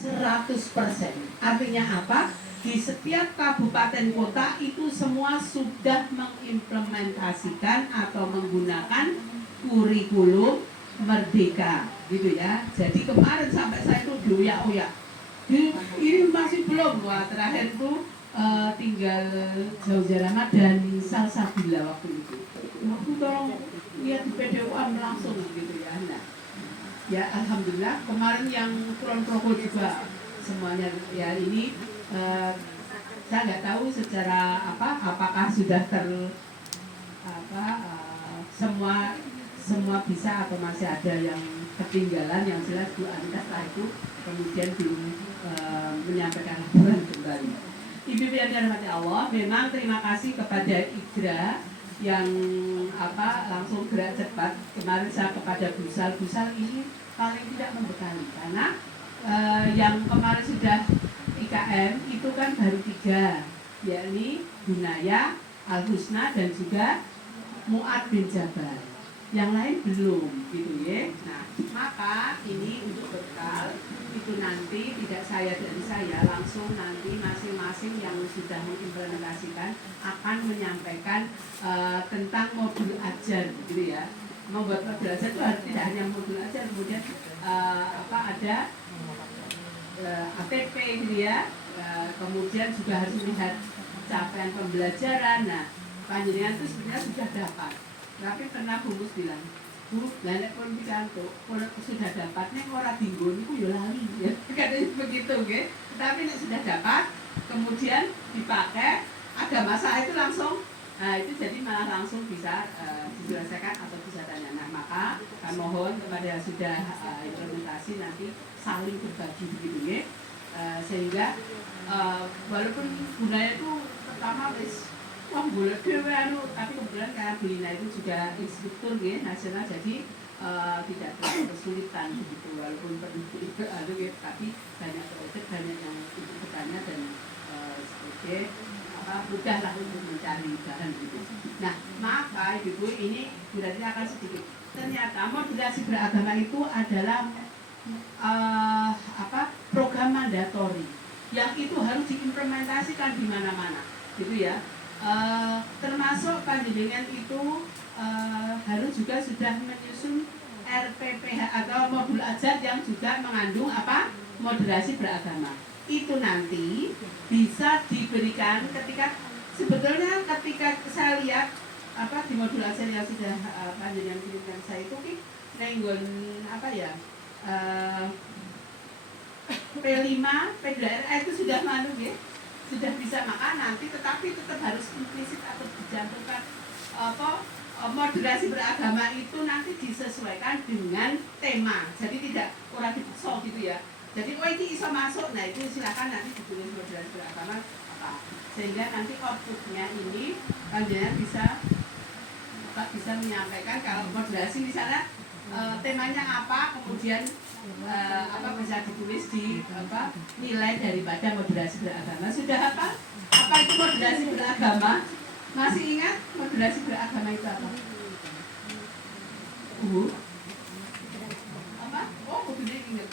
100%. Artinya apa? Di setiap kabupaten kota itu semua sudah mengimplementasikan atau menggunakan kurikulum Merdeka, gitu ya. Jadi kemarin sampai saya itu dioyak-oyak. Ini masih belum, wah terakhir itu tinggal Jauzah Rahmat dan Salsabila waktu itu. Aku tolong lihat di PDUan langsung gitu ya. Nah, ya alhamdulillah kemarin yang Kulon Progo juga semuanya ya ini saya nggak tahu secara apakah sudah semua bisa atau masih ada yang ketinggalan. Yang jelas Bu Anita setelah itu kemudian menyampaikan laporan kembali. Ibu yang dirahmati Allah, memang terima kasih kepada IGRA yang langsung gerak cepat. Kemarin saya kepada Busal ini paling tidak membekali karena yang kemarin sudah IKM itu kan baru 3, yakni Bunaya, Al Husna dan juga Mu'ad bin Jabal. Yang lain belum gitu ya. Nah, maka ini untuk bekal itu nanti tidak dari saya langsung nanti masing-masing yang sudah mengimplementasikan akan menyampaikan tentang modul ajar gitu ya. Membuat modul ajar itu harus tidak hanya modul ajar, kemudian ada ATP gitu ya. Kemudian juga harus melihat capaian pembelajaran. Nah, panjenengan itu sebenarnya sudah dapat. Tapi pernah Bu Mus bilang, Bu, nek pun pikantuk, kalau sudah dapat nek ora dinggo niku ya lali ya. Katanya begitu nggih. Tapi nek sudah dapat, kemudian dipakai, ada masalah itu langsung itu jadi malah langsung bisa diselesaikan atau bisa tanya. Nah, maka kami mohon kepada sudah implementasi nanti saling berbagi begitu ya. Sehingga walaupun gunanya itu pertama boleh dewe tapi kemudian karena Belina itu juga instruktur ya, nasional, jadi tidak terlalu kesulitan begitu walaupun perlu tapi banyak proyek, banyak yang bertanya dan mudahlah untuk mencari bahan gitu. Nah, maka Ibu ini berarti akan sedikit. Ternyata modulasi beragama itu adalah program mandatori yang itu harus diimplementasikan di mana-mana, gitu ya. Termasuk panjenengan itu harus juga sudah menyusun RPPH atau modul ajar yang juga mengandung moderasi beragama. Itu nanti bisa diberikan sebetulnya ketika saya lihat di modul ajar yang sudah panjenengan kirimkan saya itu nenggon P5, P2RA itu sudah ya. Sudah bisa, maka nanti tetapi tetap harus implisit atau dicantumkan moderasi beragama itu nanti disesuaikan dengan tema. Jadi tidak orang dipaksa gitu ya. Jadi ini iso masuk, nah itu silakan nanti ditulis moderasi beragama sehingga nanti outputnya ini kalian bisa menyampaikan kalau moderasi misalnya temanya apa, kemudian bisa ditulis di nilai daripada moderasi beragama. Sudah apa itu moderasi beragama? Masih ingat moderasi beragama itu apa? Kudunya ingat.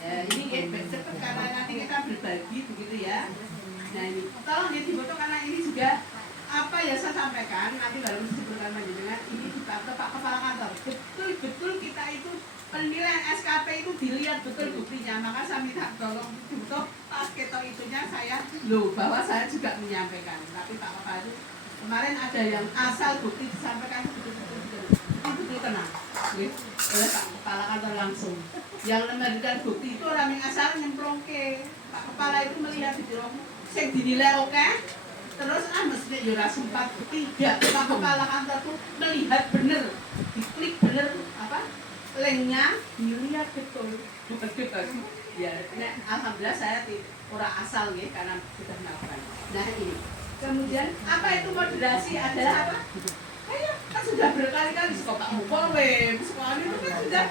Ya, ini cepat karena nanti kita berbagi begitu ya. Nah ini, tolong ya difoto karena ini juga apa ya saya sampaikan nanti baru disebutkan dengan ini juga Pak Kepala Kantor. Betul kita itu penilaian SKP itu dilihat betul buktinya, maka saya minta tolong untuk pas ketok itunya saya bahwa saya juga menyampaikan. Tapi Pak Kepala itu kemarin ada yang asal bukti disampaikan itu betul kena oleh Pak Kepala Kantor langsung. Yang memberikan bukti itu orang yang asal nyemplongke. Pak Kepala itu melihat di sing dinilai oke, terus mesti ya sempat tidak. Pak Kepala Kantor tuh melihat bener, diklik bener linknya, dilihat betul. Ya, alhamdulillah saya orang asal ya karena sudah melakukan. Nah ini. Kemudian apa itu moderasi adalah apa? Kan sudah berkali-kali sekolah sekolah itu kan sudah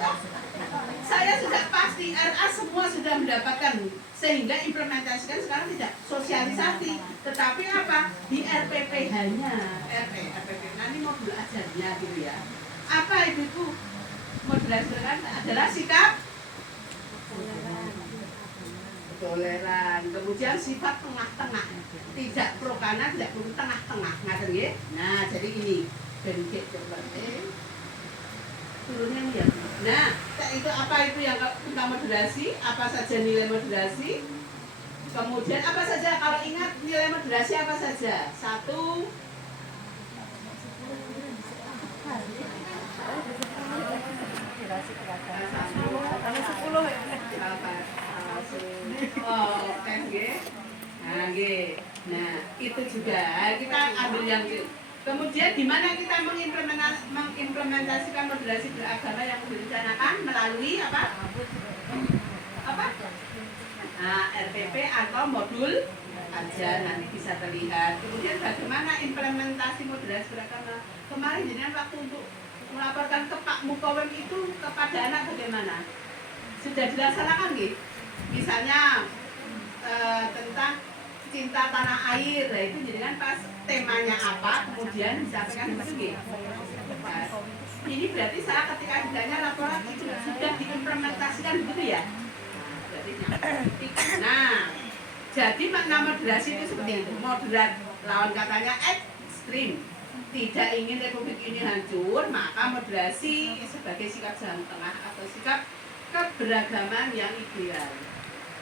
saya sudah pasti RA semua sudah mendapatkan sehingga implementasikan sekarang tidak sosialisasi, tetapi apa di RPPH-nya RPP nanti modul ajarnya gitu ya. Apa itu modulasi adalah sikap toleran. Kemudian sifat tengah-tengah, tidak pro kanan, tidak pro tengah-tengah. Ngaten nggih? Nah, jadi ini bentuk coba turunnya ya. Nah, itu apa itu yang kita moderasi? Apa saja nilai moderasi? Kemudian apa saja kalau ingat nilai moderasi apa saja? Satu Nah, itu juga kita ambil yang itu. Kemudian di mana kita mengimplementasikan moderasi beragama yang direncanakan melalui apa? Nah, RPP atau modul aja nanti bisa terlihat. Kemudian bagaimana implementasi moderasi beragama? Kemarin jenengan waktu untuk melaporkan ke Pak Mukawem itu kepada anak bagaimana? Sudah dilaksanakan nggih? Misalnya tentang cinta tanah air, nah itu jenengan pas temanya apa, kemudian disampaikan itu nggih. Nah, ini berarti saya ketika ditanya laporan itu sudah diimplementasikan begitu ya? Nah, jadi makna moderasi itu seperti itu. Moderat lawan katanya ekstrim. Tidak ingin republik ini hancur, maka moderasi sebagai sikap jalan tengah atau sikap keberagaman yang ideal.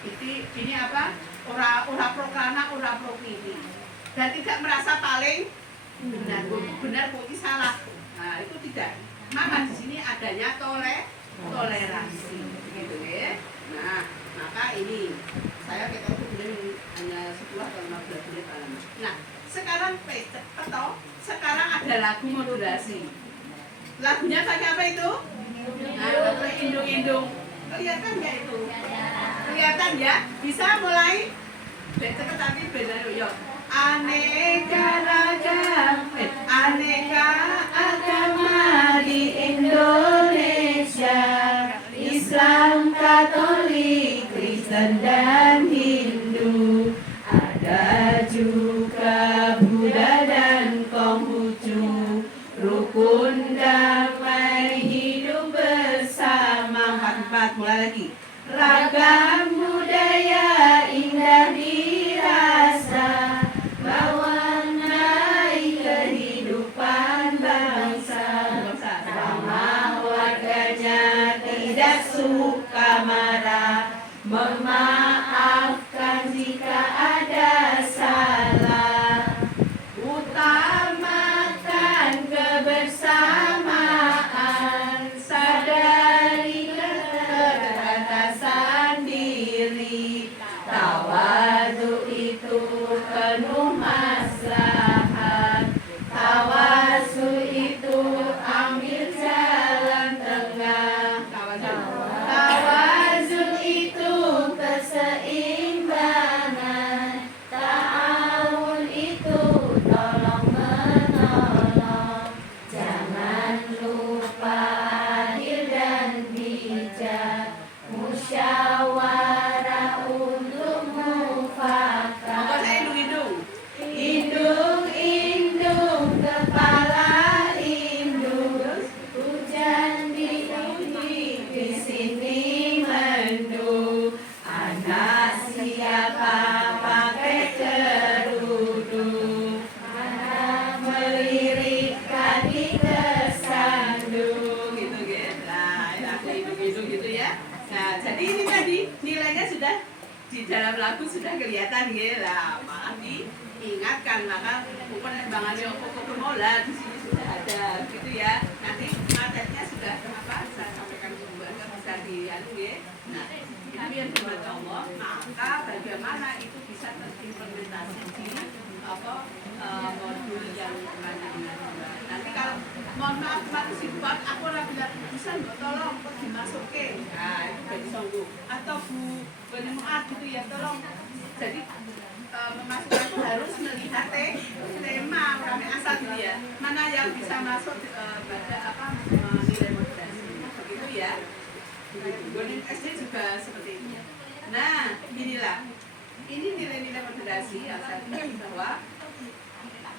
Ini apa? Ora pro kana, ora pro kiri. Dan tidak merasa paling benar pun salah. Nah, itu tidak. Maka di sini adanya toleransi, gitu ya. Nah, maka ini saya kita itu hanya 10 atau 15 menit malam. Nah, sekarang sekarang ada lagu moderasi. Lagunya pakai apa itu? Nah, pakai indung-indung. Kelihatan nggak itu? Kelihatan ya? Bisa mulai? Cepat tapi benar yuk. Aneka ragam, aneka agama di Indonesia, Islam, Katolik, Kristen dan Hindu, ada juga Buddha dan Konghucu, rukun damai hidup bersama. 44 mulai lagi. Ragam budaya indah dirasa, mewarnai kehidupan bangsa. Ramah warganya tidak suka marah, memaafkan jika ada salah, utamakan kebersamaan, sadari keterbatasan diri, tawadhu itu penuh maslahat, tawasu itu ambil jalan tengah, tawazun itu keseimbangan, ta'awun itu tolong menolong, jangan lupa adil dan bijak, musyawarah untuk mufakat. Indung-indung kepala indung, hujan di sini mendung, anak siapa pakai kerudung, anak melirik kaki tersandung, gitu gitu ya. Nah, jadi ini tadi nilainya sudah di dalam lagu sudah kelihatan ya lah, malah diingatkan, maka bukan embangannya pokok mola di sini sudah ada gitu ya. Nanti materinya sudah apa saya sampaikan ke Bu Anda bisa dianu ya. Nah, itu yang dimaksud Allah, maka bagaimana itu bisa terimplementasi di modul yang lainnya. Nanti kalau mohon maaf Pak Sifat, aku bilang bisa nggak tolong dimasukin. Nah, itu bagi songgu atau Bu Bani Mu'ad gitu ya, tolong. Jadi memasukkan itu harus melihat tema kami asal gitu ya. Mana yang bisa masuk pada nilai moderasi. Begitu ya. Gonin SD juga seperti itu. Nah, inilah. Ini nilai-nilai moderasi yang saya bilang bahwa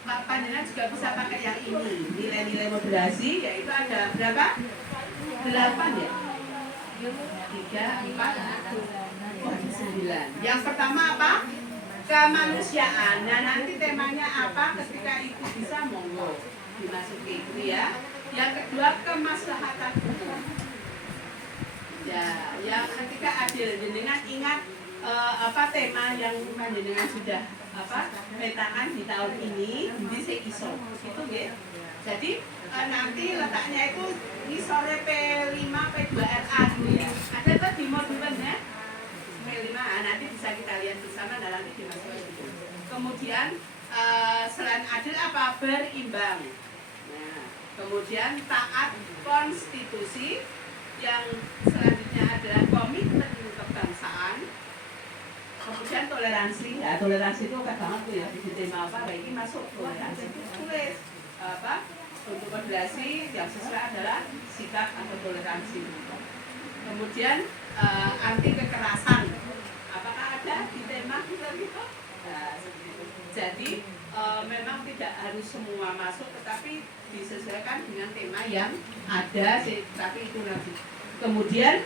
Pak Panjenengan juga bisa pakai yang ini. Nilai-nilai moderasi yaitu ada berapa? 8 ya? 3, 4, 9. Yang pertama apa? Kemanusiaan. Nah, nanti temanya apa? Ketika itu bisa monggo dimasuki gitu ya. Yang kedua kemaslahatan umum. Ya, yang ketika adil jenengan ingat apa tema yang panjenengan sudah petakan di tahun ini di iso itu nggih. Jadi nanti letaknya itu ngisore P5 P2RA gitu ya. Ada tuh di modulnya P5, nanti bisa kita lihat bersama dan nanti dimasukkan gitu. Kemudian selain adil apa? Berimbang. Nah, kemudian taat konstitusi. Yang selanjutnya adalah komitmen kebangsaan. Kemudian toleransi. Ya, toleransi itu oke banget tuh ya. Di tema apa? Ini masuk toleransi itu tulis apa? Untuk moderasi yang sesuai adalah sikap atau toleransi. Kemudian anti kekerasan. Apakah ada di tema kita gitu? Nah, jadi memang tidak harus semua masuk, tetapi disesuaikan dengan tema yang ada, tapi itu nanti. Kemudian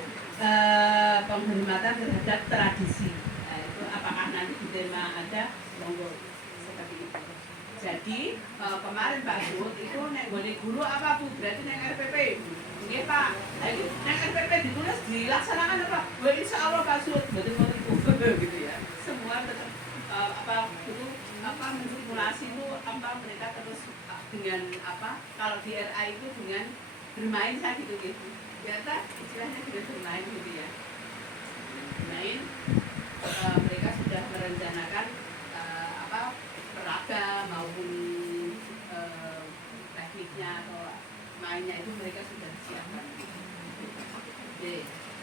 penghormatan terhadap tradisi. Nah, itu apakah nanti di tema ada monggo seperti itu. Jadi kemarin Pak Bu itu nek boleh guru apa Bu? Berarti nek RPP. Nggih Pak. Jadi nek RPP ditulis dilaksanakan apa? Wah insya Allah Pak Sud, betul betul gitu ya. Semua tetap menstimulasi itu mereka terus dengan kalau di RA itu dengan bermain saja gitu biasa istilahnya dengan bermain gitu ya, bermain. Mereka sudah merencanakan peraga maupun tekniknya atau mainnya itu mereka sudah siapkan. Oke,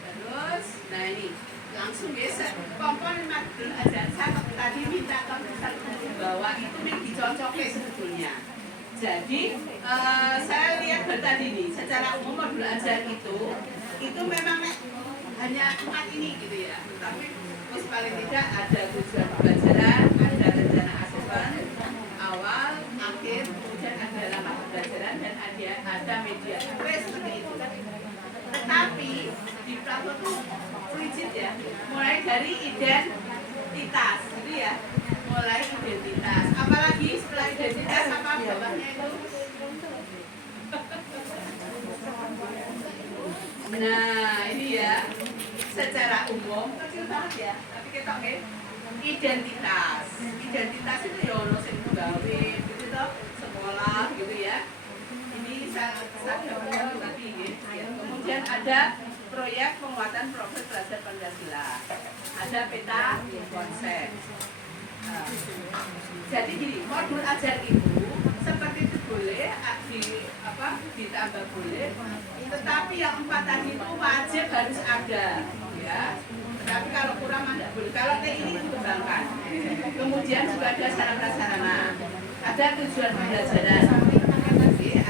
terus nah ini langsung geser komponen modul ajar. Saya tadi minta bahwa itu yang dicocokkan sebetulnya. Jadi saya lihat tadi nih secara umum modul ajar itu memang hanya 4 ini gitu ya. Tapi paling tidak ada tujuan pembelajaran, ada rencana asesmen awal, akhir, kemudian ada lama pembelajaran dan ada media. Seperti itu. Tetapi di Plato itu rigid ya, mulai dari identitas gitu ya, mulai identitas. Apalagi setelah identitas apa bawahnya itu? Nah ini ya, secara umum kecil banget ya, tapi kita identitas. Identitas itu ya ono sing gawe gitu toh, sekolah gitu ya. Ini saya tadi ya. Kemudian ada proyek penguatan profil belajar Pancasila. Ada peta konsep. Jadi gini, modul ajar itu seperti itu boleh ditambah boleh, tetapi yang 4 tadi itu wajib harus ada ya. Tapi kalau kurang tidak boleh. Kalau ini dikembangkan. Kemudian juga ada sarana-sarana, ada tujuan pembelajaran,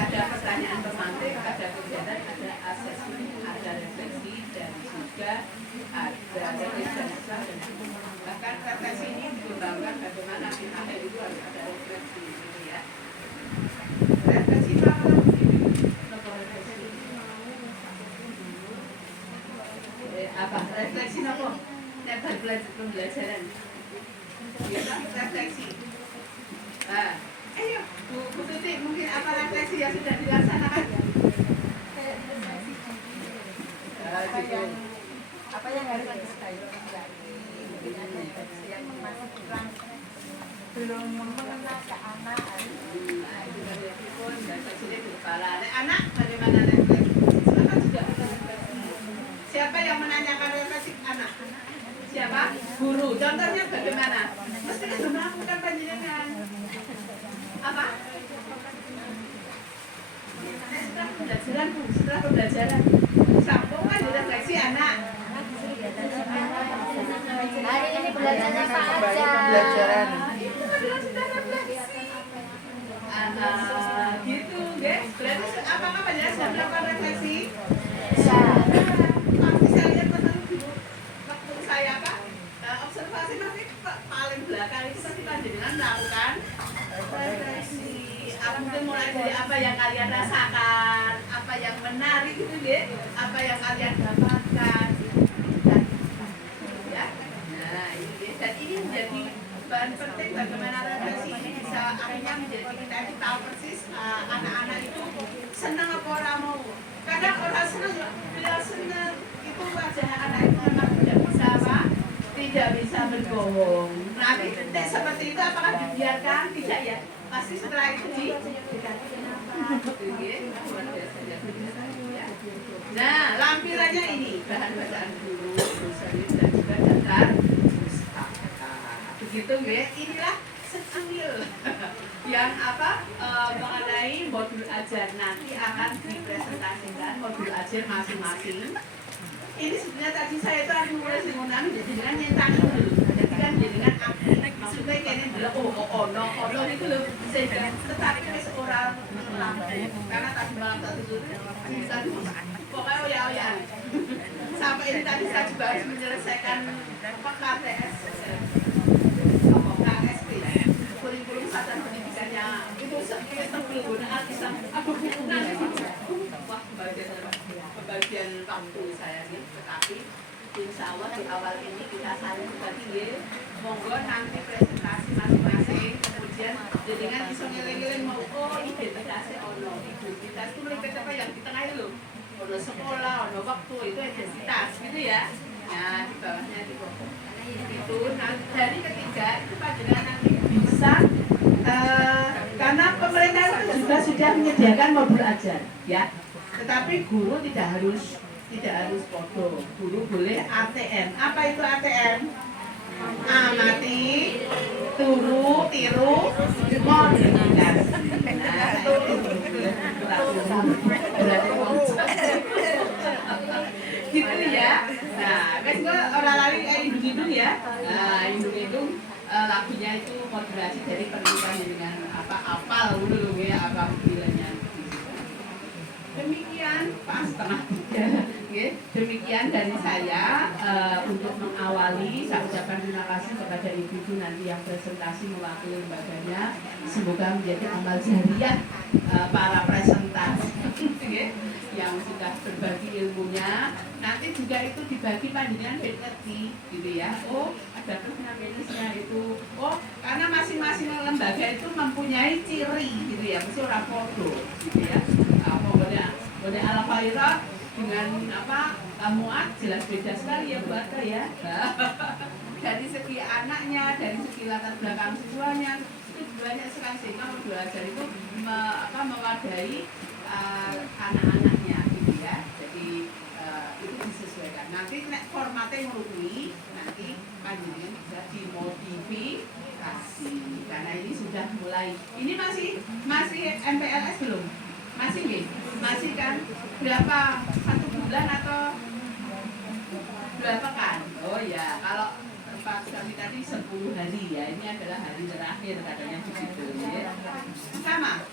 ada pertanyaan pemantik, ada kegiatan, ada asesmen, ada refleksi, dan juga ada refleksi dan bahkan refleksi ini dikembangkan bagaimana di akhir itu harus ada refleksi gitu ya. Refleksi apa? Apa refleksi apa? Dapat belajar pembelajaran. Bisa refleksi. Ayo Bu Tuti, mungkin apa refleksi yang sudah dilaksanakan? Apa yang harus dipelajari? Mungkin ada refleksi yang masih kurang, belum mengenal ke anak. Nah, itu dari pun refleksi di kepala. Anak bagaimana refleksi? Silakan juga refleksi. Siapa yang menanyakan refleksi anak? Siapa? Guru. Contohnya bagaimana? Mesti sudah melakukan panjenengan. Apa? Setelah pembelajaran sambung kan refleksi anak. Hari ini belajarnya apa aja? Pembelajaran. Itu adalah sudah refleksi. Gitu, guys. Berarti apakah panjenengan sudah melakukan refleksi? Bisa lihat waktu saya observasi nanti paling belakang itu pasti panjenengan melakukan refleksi. Mungkin mulai dari apa yang kalian rasakan, apa yang menarik gitu ya, apa yang kalian dapatkan, ya. dan penting bagaimana redaksi ini bisa akhirnya menjadi kita itu tahu persis anak-anak itu senang apa orang mau. Kadang orang senang, bila senang itu wajah anak itu memang tidak bisa apa? Tidak bisa berbohong. Nah, titik seperti itu apakah dibiarkan? Tidak ya. Pasti setelah itu dikatakan apa? Nah, lampirannya ini bahan bacaan guru, dosen dan juga daftar pustaka. Begitu ya. Inilah secuil yang mengenai modul ajar nanti akan dipresentasikan modul ajar masing-masing. Ini sebenarnya tadi saya itu ada mulai simulan jadi dengan nyentak dulu. Jadi kan dengan maksudnya kayaknya adalah ono itu loh sehingga tetapi seorang karena tadi malam satu dulu pokoknya ya sampai ini tadi saya juga harus menyelesaikan KTS KSP kurikulum satuan pendidikannya itu sebelum aku nanti wah bagian waktu saya nih, tetapi insya Allah di awal ini kita saling berbagi ya. Monggo nanti presentasi masing-masing, kemudian jadikan iso ngeleng-ngeleng mau identitasnya ono identitas itu lebih apa yang di tengah itu ono sekolah, ono waktu itu identitas gitu ya. Nah di bawahnya di bawah itu. Nah dari ketiga itu panjenengan nanti bisa karena pemerintah itu juga sudah menyediakan modul ajar ya. Tetapi guru tidak harus foto. Guru boleh ATM. Apa itu ATM? Amati, turu, tiru, modifikasi. Nah, gitu ya. Nah, kan orang lain indung-indung ya. Nah, indung-indung lagunya itu moderasi dari pendidikan dengan apal dulu ya apa bilangnya. Demikian pas setengah tiga. Demikian dari saya untuk mengawali. Saya ucapkan terima kasih kepada ibu-ibu nanti yang presentasi mewakili lembaganya. Semoga menjadi amal jariah para presentasi yang sudah berbagi ilmunya. Nanti juga itu dibagi panjenengan ngerti gitu ya. Oh ada plus minusnya itu. Oh karena masing-masing lembaga itu mempunyai ciri gitu ya. Mesti orang foto gitu ya. Boleh ala khairat dengan muat jelas beda sekali ya Bu Ata ya. Dari segi anaknya, dari segi latar belakang siswanya itu banyak sekali sehingga modul ajar itu mewadahi anak-anaknya gitu ya. Jadi itu disesuaikan. Nanti formatnya merukui nanti panjenengan bisa dimodifikasi karena ini sudah mulai. Ini masih MPLS belum? Masih nggih? Masih kan? Berapa? 1 bulan atau berapa kan? Oh ya, kalau tempat kami tadi 10 hari ya. Ini adalah hari terakhir katanya begitu ya. Sama?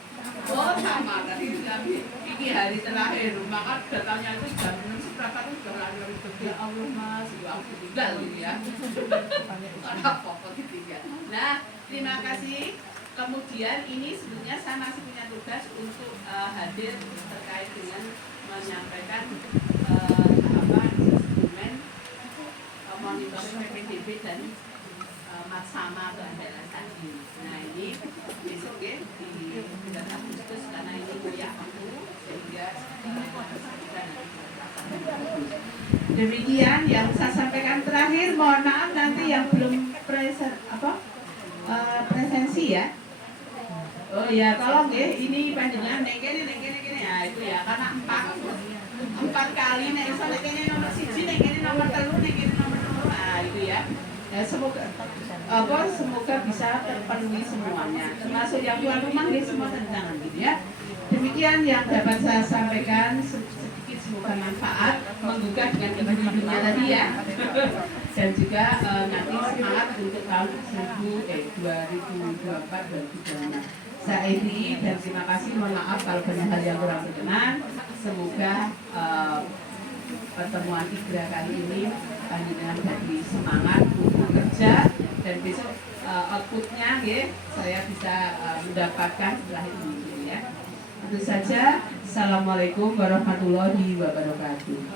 Oh sama, tadi kami ini hari terakhir. Maka datangnya itu jam 6 seberapa itu sudah lari-lari. Ya Allah Mas, ya aku tinggal gitu ya. Karena pokok ditinggal. Nah, terima kasih. Kemudian ini sebenarnya saya masih punya tugas untuk hadir terkait dengan menyampaikan instrumen monitoring PPDB dan maksama keandalan tadi. Nah ini besok ya di 3 Agustus karena ini goyah waktu sehingga demikian yang saya sampaikan terakhir. Mohon maaf nanti yang belum presensi ya. Oh ya, tolong ya, ini panjenengan nengkene ya itu ya, karena 4 kali nek iso nengkene nomor 1, nengkene nomor 3, nengkene nomor 2. Nah, itu ya. Ya semoga bisa terpenuhi semuanya. Termasuk yang tuan rumah nggih semua tangan gitu ya. Demikian yang dapat saya sampaikan, sedikit semoga manfaat, menggugah dengan ibu-ibunya tadi ya. Dan juga nanti semangat untuk tahun 2024-2025. Saya Edi dan terima kasih, mohon maaf kalau banyak hal yang kurang berkenan. Semoga pertemuan IGRA kali ini panjenengan jadi semangat untuk kerja dan besok outputnya ya, saya bisa mendapatkan setelah ini ya. Itu saja. Assalamualaikum warahmatullahi wabarakatuh.